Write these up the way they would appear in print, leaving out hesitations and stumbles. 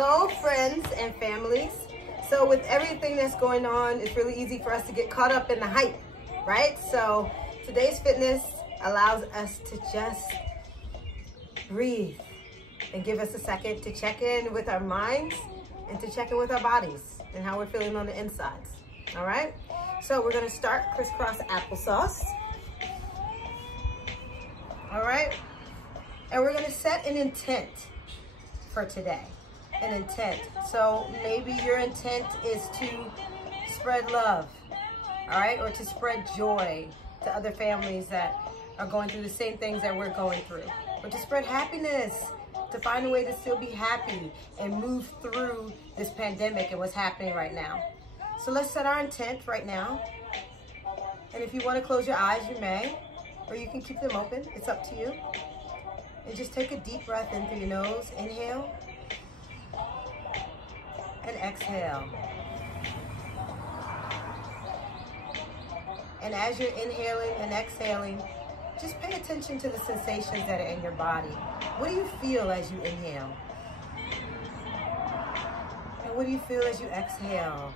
Hello, friends and families. So with everything that's going on, it's really easy for us to get caught up in the hype, right? So today's fitness allows us to just breathe and give us a second to check in with our minds and to check in with our bodies and how we're feeling on the insides, all right? So we're gonna start crisscross applesauce, all right? And we're gonna set an intent for today, an intent. So maybe your intent is to spread love, all right? Or to spread joy to other families that are going through the same things that we're going through. Or to spread happiness, to find a way to still be happy and move through this pandemic and what's happening right now. So let's set our intent right now. And if you want to close your eyes, you may, or you can keep them open. It's up to you. And just take a deep breath in through your nose. Inhale and exhale. And as you're inhaling and exhaling, just pay attention to the sensations that are in your body. What do you feel as you inhale? And what do you feel as you exhale?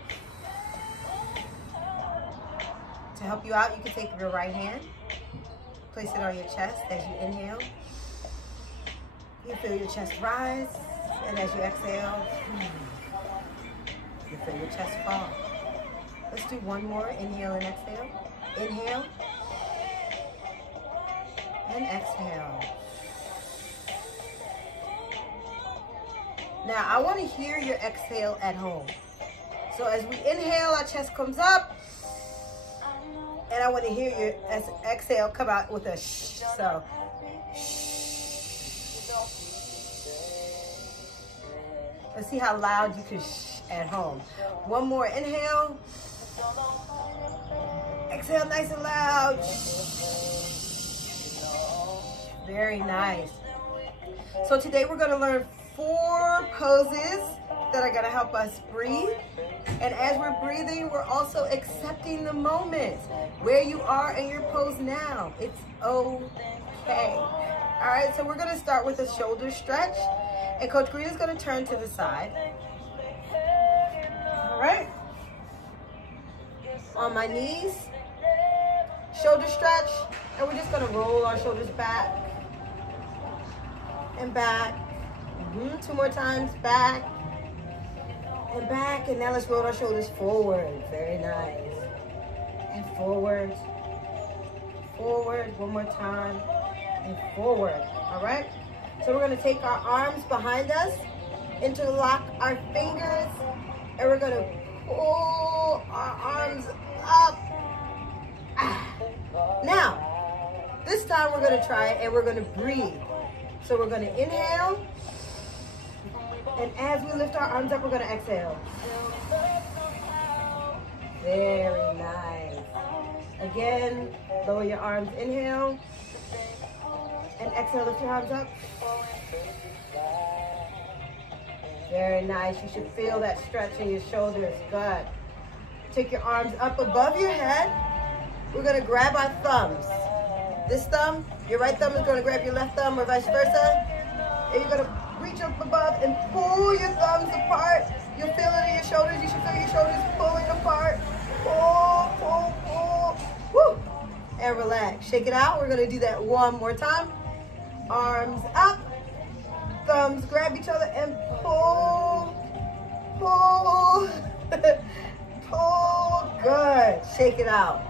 To help you out, you can take your right hand, place it on your chest as you inhale. You feel your chest rise, and as you exhale, you feel your chest fall. Let's do one more. Inhale and exhale. Inhale and exhale. Now, I want to hear your exhale at home. So as we inhale, our chest comes up, and I want to hear your exhale come out with a shh. So, let's see how loud you can shh at home. One more. Inhale. Exhale nice and loud. Very nice. So today we're going to learn 4 poses that are going to help us breathe. And as we're breathing, we're also accepting the moment where you are in your pose now. It's okay. All right, so we're going to start with a shoulder stretch. And Coach Green is going to turn to the side. All right. On my knees, shoulder stretch. And we're just going to roll our shoulders back and back. 2 more times, back and back. And now let's roll our shoulders forward. Very nice. And forward, forward. One more time, and forward. All right. So we're going to take our arms behind us, interlock our fingers, and we're going to pull our arms up. Now, this time we're going to try it, and we're going to breathe. So we're going to inhale, and as we lift our arms up, we're going to exhale. Very nice. Again, lower your arms, inhale, and exhale, lift your arms up. Very nice. You should feel that stretch in your shoulders. Good. Take your arms up above your head. We're going to grab our thumbs. This thumb, your right thumb is going to grab your left thumb or vice versa. And you're going to reach up above and pull your thumbs apart. You'll feel it in your shoulders. You should feel your shoulders pulling apart. Pull, pull, pull. Woo! And relax. Shake it out. We're going to do that one more time. Arms up. Thumbs grab each other and pull. Pull. Pull. Good. Shake it out.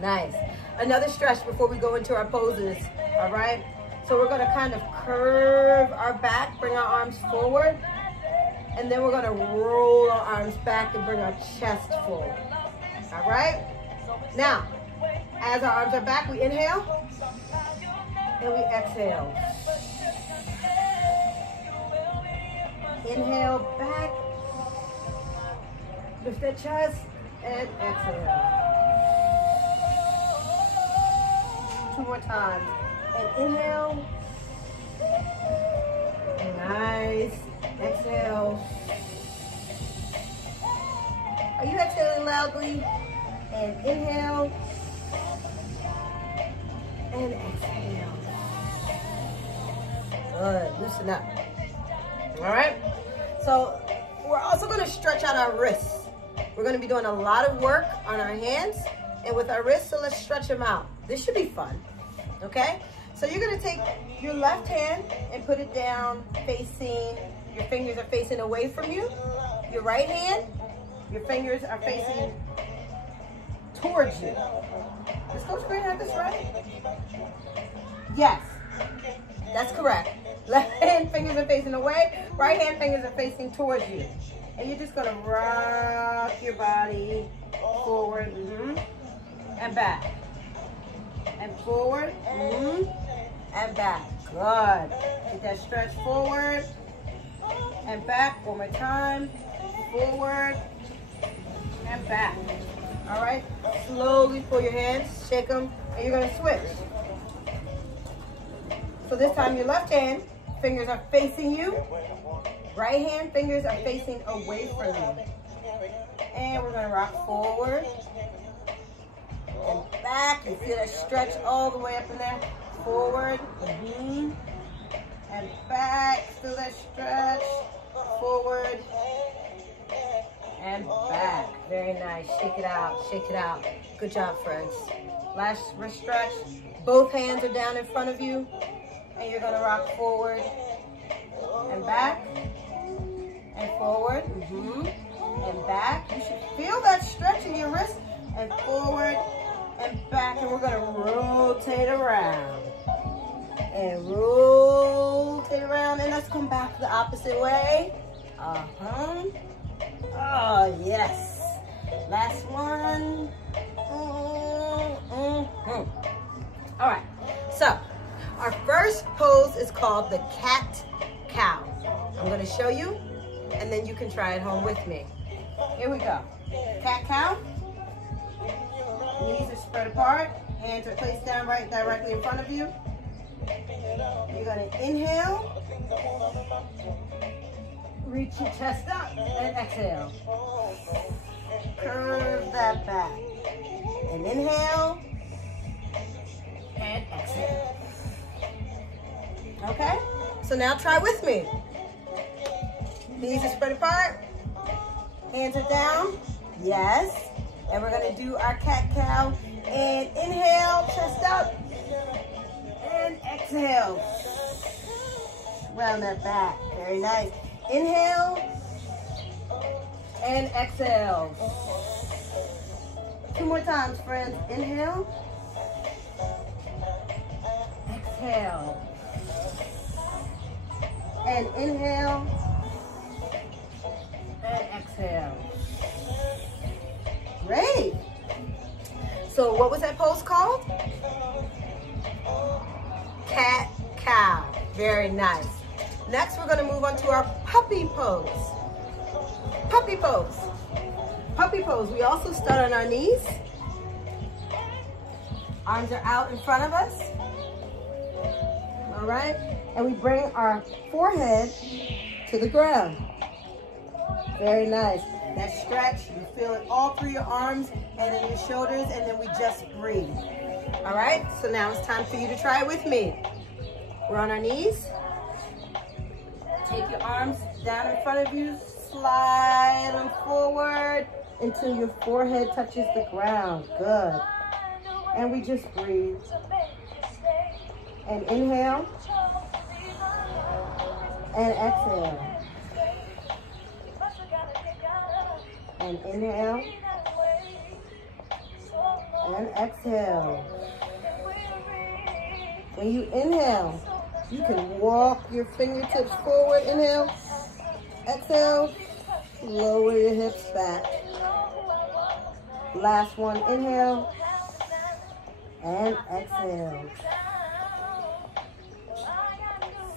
Nice. Another stretch before we go into our poses. All right? So we're going to kind of curve our back, bring our arms forward, and then we're going to roll our arms back and bring our chest forward. All right? Now, as our arms are back, we inhale, and we exhale. Inhale back, lift that chest, and exhale. 2 more times. And inhale. Nice. Exhale. Are you exhaling loudly? And inhale. And exhale. Good. Loosen up. All right. So we're also gonna stretch out our wrists. We're gonna be doing a lot of work on our hands and with our wrists, so let's stretch them out. This should be fun, okay? So you're gonna take your left hand and put it down facing, your fingers are facing away from you. Your right hand, your fingers are facing towards you. Does Coach Green have this right? Yes, that's correct. Left hand fingers are facing away, right hand fingers are facing towards you. And you're just gonna rock your body forward, and back. And forward, and back. Good. Get that stretch forward and back. One more time. Forward and back. All right? Slowly pull your hands, shake them, and you're gonna switch. So this time your left hand, fingers are facing you. Right hand, fingers are facing away from you. And we're gonna rock forward and back. You feel that stretch all the way up in there. Forward, and back. Feel that stretch. Forward and back. Very nice. Shake it out, shake it out. Good job, friends. Last wrist stretch. Both hands are down in front of you. And you're gonna rock forward and back. And forward, and back. You should feel that stretch in your wrist. And forward and back. And we're gonna rotate around. And rotate around. And let's come back the opposite way. Oh, yes. Last one. All right. So, our first pose is called the cat-cow. I'm going to show you, and then you can try it home with me. Here we go. Cat-cow. Knees are spread apart. Hands are placed down right directly in front of you. You're going to inhale. Reach your chest up and exhale. Curve that back. And inhale. And exhale. Okay? So now try with me. Knees are spread apart. Hands are down. Yes. And we're going to do our cat-cow. And inhale, chest up. And exhale. Round that back. Very nice. Inhale. And exhale. 2 more times, friends. Inhale. Exhale. And inhale. And exhale. Great. So what was that pose called? Cat-cow. Very nice. Next, we're going to move on to our puppy pose. Puppy pose. Puppy pose. We also start on our knees. Arms are out in front of us. All right? And we bring our forehead to the ground. Very nice. That stretch, you feel it all through your arms and in your shoulders, and then we just breathe. All right? So now it's time for you to try it with me. We're on our knees. Take your arms down in front of you. Slide them forward until your forehead touches the ground. Good. And we just breathe. And inhale. And exhale. And inhale. And exhale. When you inhale, you can walk your fingertips forward. Inhale. Exhale. Lower your hips back. Last one. Inhale. And exhale.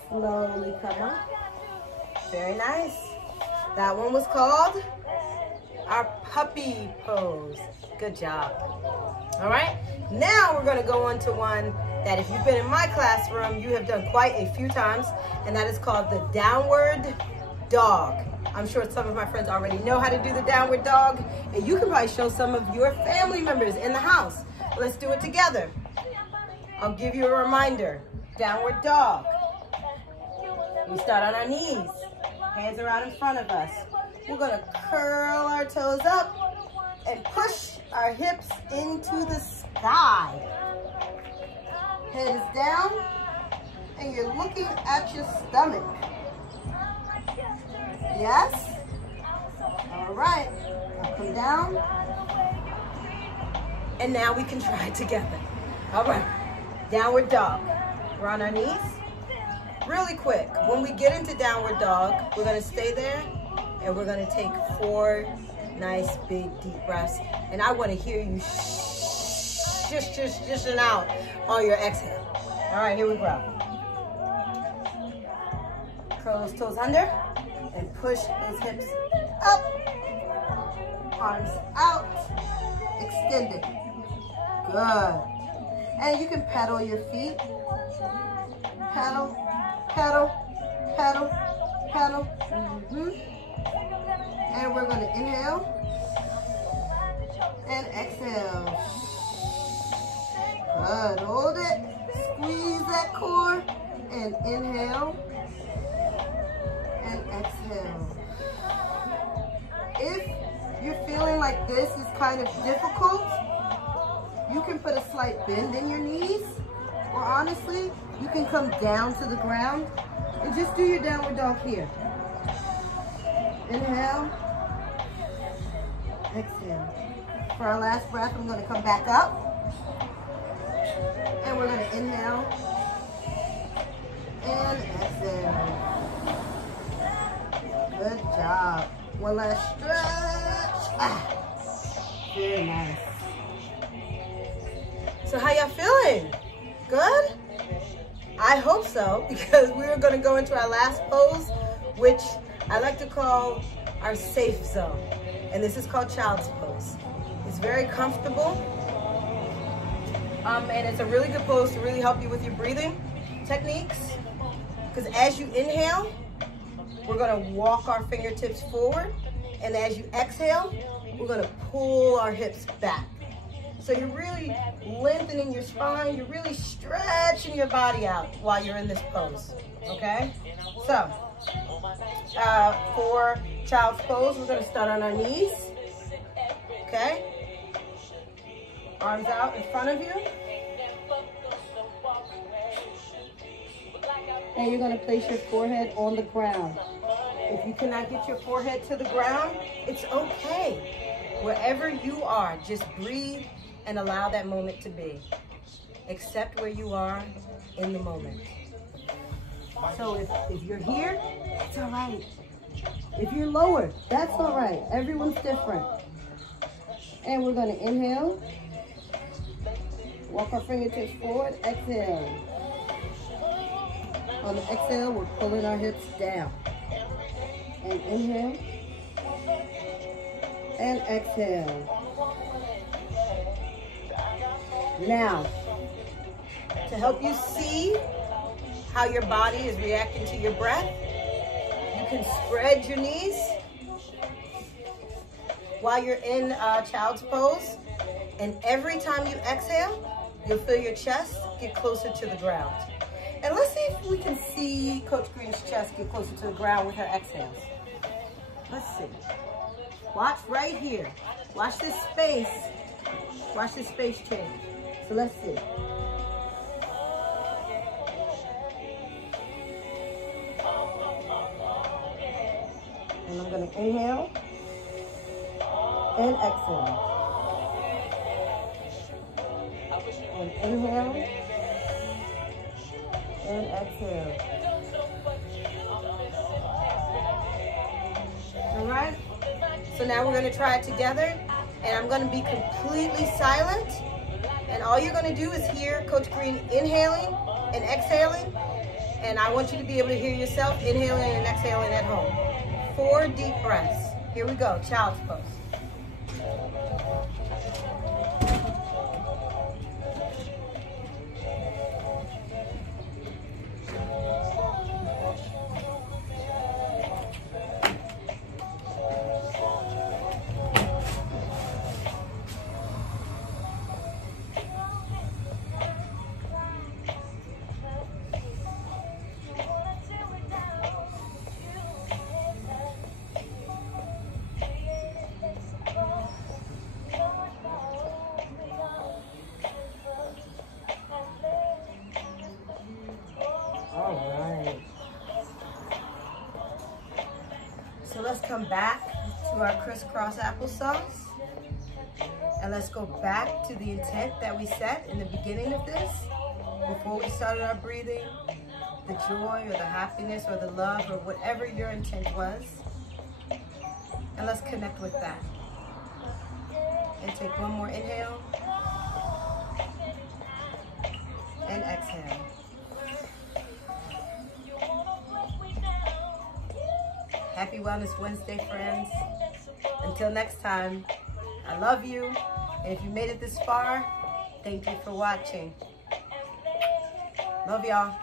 Slowly come up. Very nice. That one was called our puppy pose. Good job. All right. Now we're going to go on to one that if you've been in my classroom, you have done quite a few times, and that is called the downward dog. I'm sure some of my friends already know how to do the downward dog, and you can probably show some of your family members in the house. Let's do it together. I'll give you a reminder. Downward dog. We start on our knees. Hands are out in front of us. We're gonna curl our toes up and push our hips into the sky. Head is down, and you're looking at your stomach. Yes? All right, now come down. And now we can try it together. All right, downward dog. We're on our knees. Really quick, when we get into downward dog, we're gonna stay there and we're gonna take 4 nice big deep breaths. And I wanna hear you shishing out on your exhale. All right, here we go. Curl those toes under and push those hips up. Arms out, extended. Good. And you can pedal your feet. Pedal, pedal, pedal, pedal. And we're going to inhale and exhale. Good. Hold it. Squeeze that core and inhale and exhale. If you're feeling like this is kind of difficult, you can put a slight bend in your knees, or honestly, you can come down to the ground and just do your downward dog here. Inhale, exhale. For our last breath, I'm going to come back up, and we're going to inhale and exhale. Good job. One last stretch. Very nice. So how y'all feeling? Good? I hope so, because we're gonna go into our last pose, which I like to call our safe zone. And this is called child's pose. It's very comfortable. And it's a really good pose to really help you with your breathing techniques. Because as you inhale, we're gonna walk our fingertips forward. And as you exhale, we're gonna pull our hips back. So you're really lengthening your spine, you're really stretching your body out while you're in this pose, okay? So, for child's pose, we're gonna start on our knees, okay? Arms out in front of you. And you're gonna place your forehead on the ground. If you cannot get your forehead to the ground, it's okay. Wherever you are, just breathe and allow that moment to be. Accept where you are in the moment. So if you're here, that's all right. If you're lower, that's all right. Everyone's different. And we're gonna inhale. Walk our fingertips forward, exhale. On the exhale, we're pulling our hips down. And inhale. And exhale. Now, to help you see how your body is reacting to your breath, you can spread your knees while you're in child's pose. And every time you exhale, you'll feel your chest get closer to the ground. And let's see if we can see Coach Green's chest get closer to the ground with her exhales. Let's see. Watch right here. Watch this space. Watch this space change. So let's see. And I'm going to inhale and exhale. And inhale and exhale. All right? So now we're going to try it together. And I'm going to be completely silent. And all you're going to do is hear Coach Green inhaling and exhaling. And I want you to be able to hear yourself inhaling and exhaling at home. 4 deep breaths. Here we go. Child's pose. come back to our crisscross applesauce. And let's go back to the intent that we set in the beginning of this, before we started our breathing, the joy or the happiness or the love or whatever your intent was. And let's connect with that. And take one more inhale. And exhale. Happy Wellness Wednesday, friends. Until next time, I love you. And if you made it this far, thank you for watching. Love y'all.